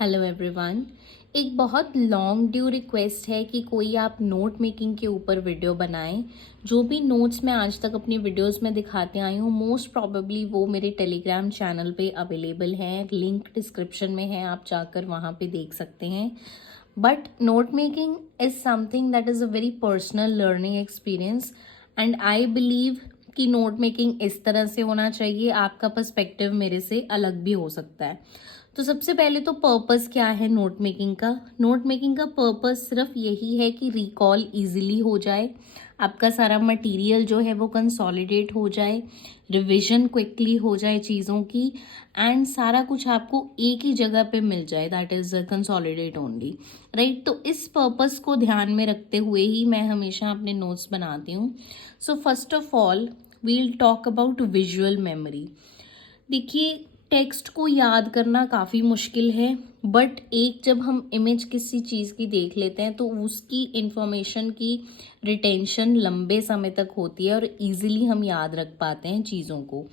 Hello everyone. एक बहुत long due request है कि कोई आप नोट मेकिंग के ऊपर वीडियो बनाएं। जो भी नोट्स मैं आज तक अपनी वीडियोस में दिखाते आई हूँ मोस्ट प्रॉबेबली वो मेरे टेलीग्राम चैनल पे अवेलेबल हैं। लिंक डिस्क्रिप्शन में है, आप जाकर वहाँ पे देख सकते हैं। But note making is something that is a very personal learning experience and I believe कि नोट मेकिंग इस तरह से होना चाहिए। आपका पर्सपेक्टिव मेरे से अलग भी हो सकता है। तो सबसे पहले तो पर्पस क्या है नोट मेकिंग का। नोट मेकिंग का पर्पस सिर्फ यही है कि रिकॉल इजीली हो जाए, आपका सारा मटेरियल जो है वो कंसोलिडेट हो जाए, रिवीजन क्विकली हो जाए चीज़ों की, एंड सारा कुछ आपको एक ही जगह पे मिल जाए, that is consolidate only, right. तो इस पर्पस को ध्यान में रखते हुए ही मैं हमेशा अपने नोट्स बनाती हूँ। So first of all we'll talk about visual memory. देखिए, टेक्स्ट को याद करना काफ़ी मुश्किल है, बट एक जब हम इमेज किसी चीज़ की देख लेते हैं तो उसकी इंफॉर्मेशन की रिटेंशन लंबे समय तक होती है और इजीली हम याद रख पाते हैं चीज़ों को।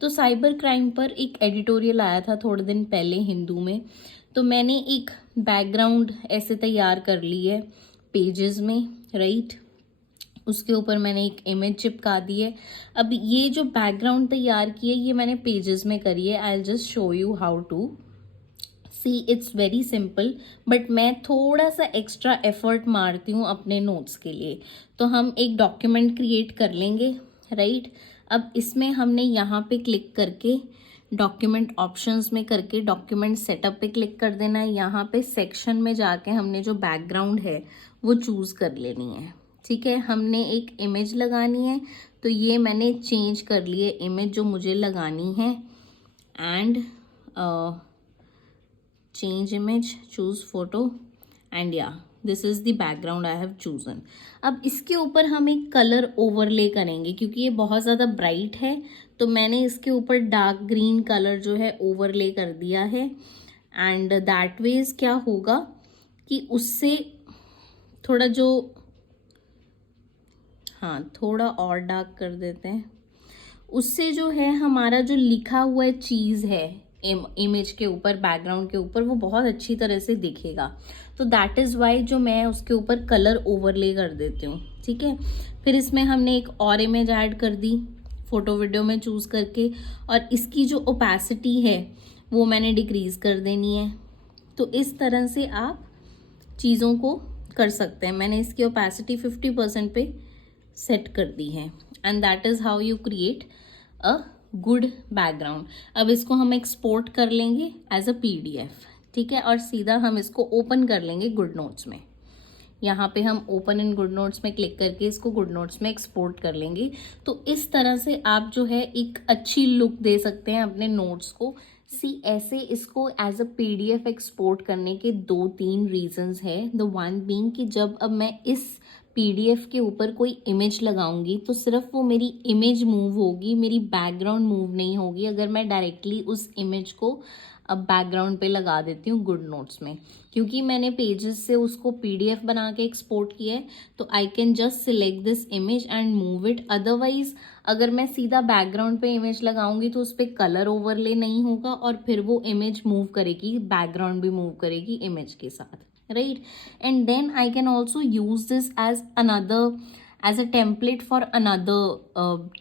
तो साइबर क्राइम पर एक एडिटोरियल आया था थोड़े दिन पहले हिंदू में, तो मैंने एक बैकग्राउंड ऐसे तैयार कर ली है पेजेस में, राइट। उसके ऊपर मैंने एक इमेज चिपका दी है। अब ये जो बैकग्राउंड तैयार की है ये मैंने पेजेस में करी है। I just show you how to see, it's very simple, but मैं थोड़ा सा एक्स्ट्रा एफर्ट मारती हूँ अपने नोट्स के लिए। तो हम एक डॉक्यूमेंट क्रिएट कर लेंगे, राइट। अब इसमें हमने यहाँ पे क्लिक करके डॉक्यूमेंट ऑप्शंस में करके डॉक्यूमेंट सेटअप पे क्लिक कर देना है। यहाँ पे सेक्शन में जाके हमने जो बैकग्राउंड है वो चूज़ कर लेनी है, ठीक है। हमने एक इमेज लगानी है, तो ये मैंने चेंज कर लिए इमेज जो मुझे लगानी है, and change image, choose photo, and या this is the background I have chosen. अब इसके ऊपर हम एक कलर ओवरले करेंगे क्योंकि ये बहुत ज़्यादा ब्राइट है, तो मैंने इसके ऊपर डार्क ग्रीन कलर जो है ओवरले कर दिया है। एंड दैट वेज क्या होगा कि उससे थोड़ा जो, हाँ थोड़ा और डार्क कर देते हैं, उससे जो है हमारा जो लिखा हुआ चीज़ है इमेज के ऊपर, बैकग्राउंड के ऊपर, वो बहुत अच्छी तरह से दिखेगा। तो दैट इज़ वाई जो मैं उसके ऊपर कलर ओवरले कर देती हूँ, ठीक है। फिर इसमें हमने एक और इमेज ऐड कर दी फोटो वीडियो में चूज़ करके, और इसकी जो ओपेसिटी है वो मैंने डिक्रीज़ कर देनी है। तो इस तरह से आप चीज़ों को कर सकते हैं। मैंने इसकी ओपेसिटी 50% पे सेट कर दी है, and that is how you create a good background. अब इसको हम एक्सपोर्ट कर लेंगे एज अ PDF, ठीक है, और सीधा हम इसको ओपन कर लेंगे गुड नोट्स में। यहाँ पे हम ओपन इन गुड नोट्स में क्लिक करके इसको गुड नोट्स में एक्सपोर्ट कर लेंगे। तो इस तरह से आप जो है एक अच्छी लुक दे सकते हैं अपने नोट्स को। ऐसे इसको एज अ PDF एक्सपोर्ट करने के 2-3 रीजंस है। द वन बीइंग कि जब अब मैं इस PDF के ऊपर कोई इमेज लगाऊंगी तो सिर्फ वो मेरी इमेज मूव होगी, मेरी बैकग्राउंड मूव नहीं होगी अगर मैं डायरेक्टली उस इमेज को अब बैकग्राउंड पे लगा देती हूँ गुड नोट्स में। क्योंकि मैंने पेजेस से उसको PDF बना के एक्सपोर्ट किया है, तो I can just select this image and move it. Otherwise अगर मैं सीधा बैकग्राउंड पे इमेज लगाऊंगी तो उस पर कलर ओवरले नहीं होगा और फिर वो इमेज मूव करेगी, बैकग्राउंड भी मूव करेगी इमेज के साथ, right? And then I can also use this as a template for another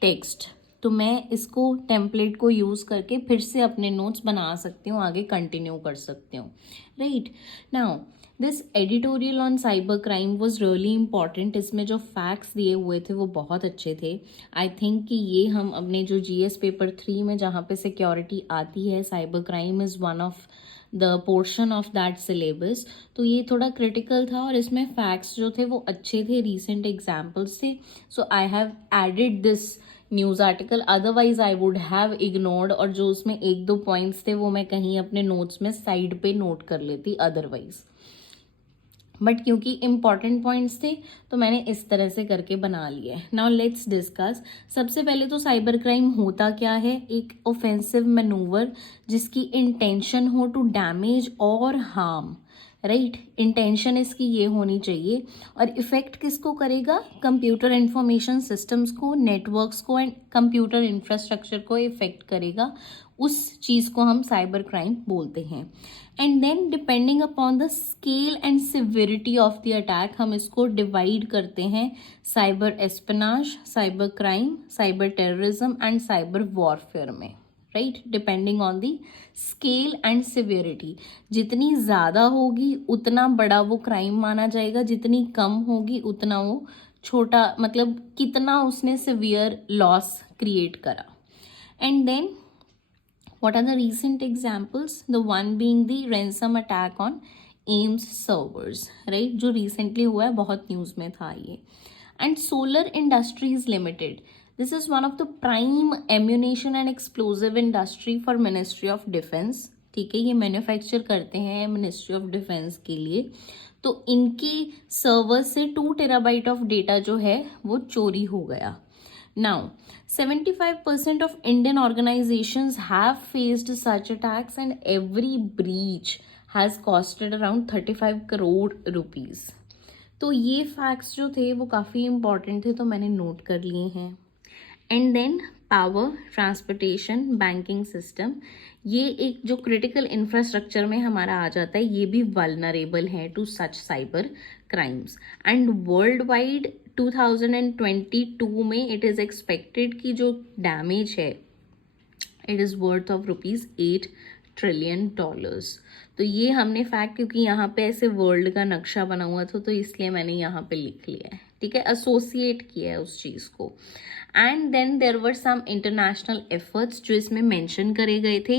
text। तो मैं इसको टेम्पलेट को यूज़ करके फिर से अपने नोट्स बना सकती हूँ, आगे कंटिन्यू कर सकती हूँ, right. Now this editorial on cyber crime was really important. इसमें जो फैक्ट्स दिए हुए थे वो बहुत अच्छे थे। आई थिंक कि ये हम अपने जो GS पेपर 3 में जहाँ पे सिक्योरिटी आती है, cyber crime is one of the portion of that syllabus, तो ये थोड़ा क्रिटिकल था और इसमें फैक्ट्स जो थे वो अच्छे थे, रीसेंट एग्जाम्पल्स थे। सो I have added this news article, otherwise I would have ignored, और जो उसमें 1-2 पॉइंट्स थे वो मैं कहीं अपने नोट्स में साइड पे नोट कर लेती अदरवाइज, बट क्योंकि इम्पॉर्टेंट पॉइंट्स थे तो मैंने इस तरह से करके बना लिए। Now let's discuss. सबसे पहले तो साइबर क्राइम होता क्या है? एक ऑफेंसिव मैनूवर जिसकी इंटेंशन हो टू डैमेज और हार्म, राइट। इंटेंशन इसकी ये होनी चाहिए, और इफेक्ट किसको करेगा? कंप्यूटर इंफॉर्मेशन सिस्टम्स को, नेटवर्क्स को एंड कंप्यूटर इंफ्रास्ट्रक्चर को इफेक्ट करेगा। उस चीज़ को हम साइबर क्राइम बोलते हैं। And then depending upon the scale and severity of the attack हम इसको डिवाइड करते हैं cyber espionage, cyber crime, cyber terrorism and cyber warfare में, right, depending on the scale and severity. जितनी ज़्यादा होगी उतना बड़ा वो क्राइम माना जाएगा, जितनी कम होगी उतना वो छोटा, मतलब कितना उसने सिवियर लॉस क्रिएट करा। And then what are the recent examples? The one being the ransom attack on Ames servers, right, जो recently हुआ है, बहुत न्यूज़ में था ये। And Solar Industries Limited, this is one of the prime ammunition and explosive industry for Ministry of Defense, ठीक है, ये मैन्युफैक्चर करते हैं मिनिस्ट्री ऑफ डिफेंस के लिए। तो इनकी सर्वर से 2 टेराबाइट ऑफ डेटा जो है वो चोरी हो गया। Now, 75% of Indian organizations have faced such attacks and every breach has costed around 35 crore rupees. तो ये फैक्ट्स जो थे वो काफ़ी इम्पॉर्टेंट थे, तो मैंने नोट कर लिए हैं। And then power, transportation, banking system, ये एक जो क्रिटिकल इंफ्रास्ट्रक्चर में हमारा आ जाता है, ये भी वल्नरेबल है to such cyber crimes. And world wide 2022 में इट इज़ एक्सपेक्टेड कि जो डैमेज है it is worth of ₹8 trillion. तो ये हमने फैक्ट, क्योंकि यहाँ पे ऐसे वर्ल्ड का नक्शा बना हुआ था तो इसलिए मैंने यहाँ पे लिख लिया है, ठीक है, एसोसिएट किया है उस चीज़ को। And then there were some international efforts जो इसमें मेंशन करे गए थे।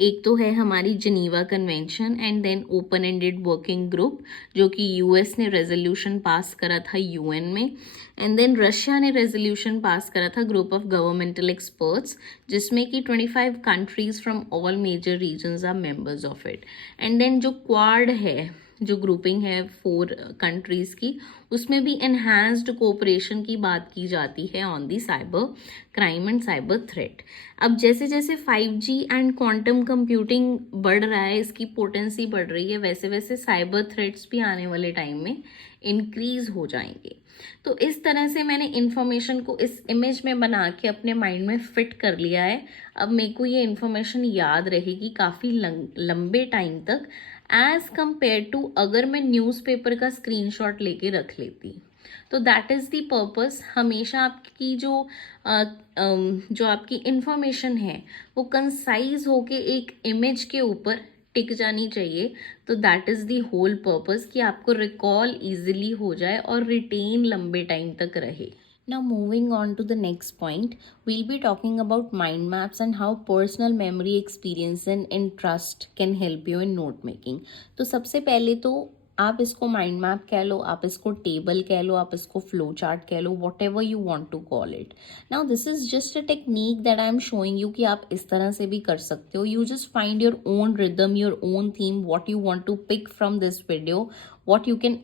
एक तो है हमारी Geneva convention, and then open ended working group जो कि यूएस ने रेजोल्यूशन पास करा था यूएन में, एंड देन रशिया ने रेजोल्यूशन पास करा था ग्रुप ऑफ गवर्नमेंटल एक्सपर्ट्स, जिसमें कि 25 countries from all major regions are members of it. And then जो क्वाड है, जो ग्रुपिंग है 4 कंट्रीज़ की, उसमें भी एनहांस्ड कोऑपरेशन की बात की जाती है on the cyber crime and cyber threat. अब जैसे जैसे 5G एंड क्वांटम कंप्यूटिंग बढ़ रहा है, इसकी पोटेंसी बढ़ रही है, वैसे वैसे साइबर थ्रेट्स भी आने वाले टाइम में इंक्रीज हो जाएंगे। तो इस तरह से मैंने इन्फॉर्मेशन को इस इमेज में बना के अपने माइंड में फिट कर लिया है। अब मेरे को ये इन्फॉर्मेशन याद रहेगी काफ़ी लंबे टाइम तक, एज़ कम्पेयर टू अगर मैं न्यूज़पेपर का स्क्रीनशॉट लेके रख लेती। तो दैट इज़ दी पर्पस। हमेशा आपकी जो आपकी इन्फॉर्मेशन है वो कंसाइज होके एक इमेज के ऊपर टिक जानी चाहिए। तो that is the whole purpose कि आपको रिकॉल ईजिली हो जाए और रिटेन लंबे टाइम तक रहे। Now moving on to the next point, we'll be talking about mind maps and how personal memory experience and trust can help you in note making. तो सबसे पहले तो आप इसको माइंड मैप कह लो, आप इसको टेबल कह लो, आप इसको फ्लो चार्ट कह लो, what ever you want to call it. Now this is just a technique that I am showing you कि आप इस तरह से भी कर सकते हो। You just find your own rhythm, your own theme, what you want to pick from this video, what you can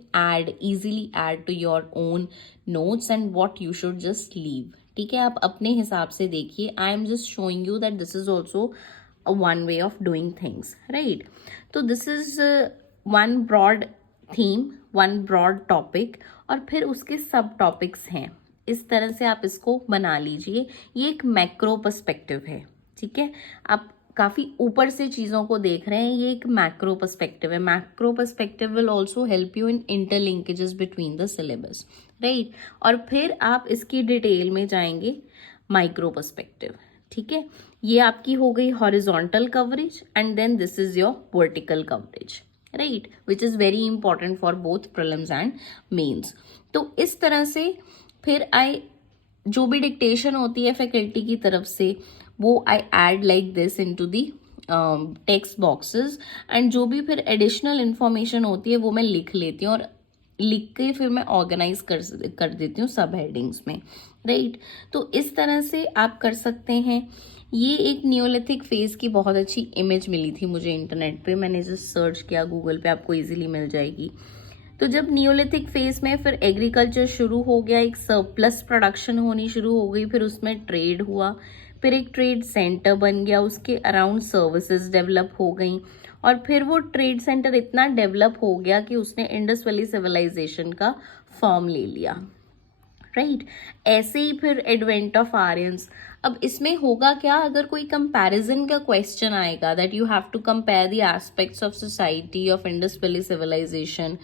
easily add to your own notes and what you should just leave, ठीक है। आप अपने हिसाब से देखिए। I am just showing you that this is also one way of doing things, right. तो this is one broad theme, one broad topic, और फिर उसके सब टॉपिक्स हैं। इस तरह से आप इसको बना लीजिए। ये एक मैक्रो पर्सपेक्टिव है, ठीक है। आप काफ़ी ऊपर से चीज़ों को देख रहे हैं, ये एक मैक्रो पर्सपेक्टिव है। Macro perspective will also help you in interlinkages between the syllabus, right. और फिर आप इसकी डिटेल में जाएंगे माइक्रो पर्सपेक्टिव, ठीक है। ये आपकी हो गई horizontal coverage, and then this is your vertical coverage, right, which is very important for both prelims and mains. तो इस तरह से फिर जो भी डिक्टेशन होती है फैकल्टी की तरफ से, वो आई add like this into the text boxes, and जो भी फिर एडिशनल इंफॉर्मेशन होती है वो मैं लिख लेती हूँ, और लिख के फिर मैं ऑर्गेनाइज कर देती हूँ सब हेडिंग्स में, राइट। तो इस तरह से आप कर सकते हैं। ये एक नियोलिथिक फेज की बहुत अच्छी इमेज मिली थी मुझे इंटरनेट पे, मैंने जस्ट सर्च किया गूगल पे, आपको इजीली मिल जाएगी। तो जब नियोलिथिक फेज में फिर एग्रीकल्चर शुरू हो गया, एक सरप्लस प्रोडक्शन होनी शुरू हो गई, फिर उसमें ट्रेड हुआ, फिर एक ट्रेड सेंटर बन गया, उसके अराउंड सर्विसेज डेवलप हो गई, और फिर वो ट्रेड सेंटर इतना डेवलप हो गया कि उसने इंडस वैली सिविलाइजेशन का फॉर्म ले लिया, राइट। ऐसे ही फिर एडवेंट ऑफ आर्यंस, अब इसमें होगा क्या, अगर कोई कंपैरिजन का क्वेश्चन आएगा that you have to compare the aspects of society of Indus valley civilisation,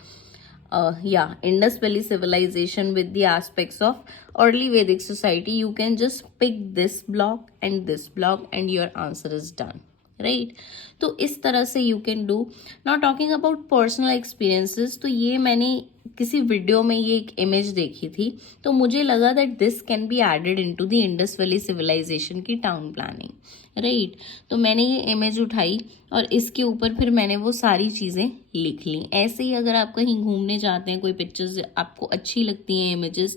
Indus Valley civilization with the aspects of early Vedic society, you can just pick this block and this block and your answer is done, right? तो इस तरह से you can do. Now talking about personal experiences, तो ये मैंने किसी video में ये एक इमेज देखी थी, तो मुझे लगा that this can be added into the Indus valley civilisation की टाउन प्लानिंग, राइट? तो मैंने ये इमेज उठाई और इसके ऊपर फिर मैंने वो सारी चीज़ें लिख ली. ऐसे ही अगर आप कहीं घूमने जाते हैं, कोई पिक्चर्स आपको अच्छी लगती हैं, इमेजेस,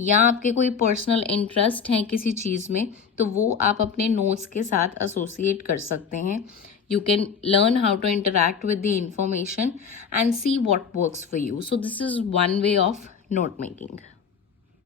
या आपके कोई पर्सनल इंटरेस्ट हैं किसी चीज़ में, तो वो आप अपने नोट्स के साथ एसोसिएट कर सकते हैं. You can learn how to interact with the information and see what works for you. So this is one way of note making.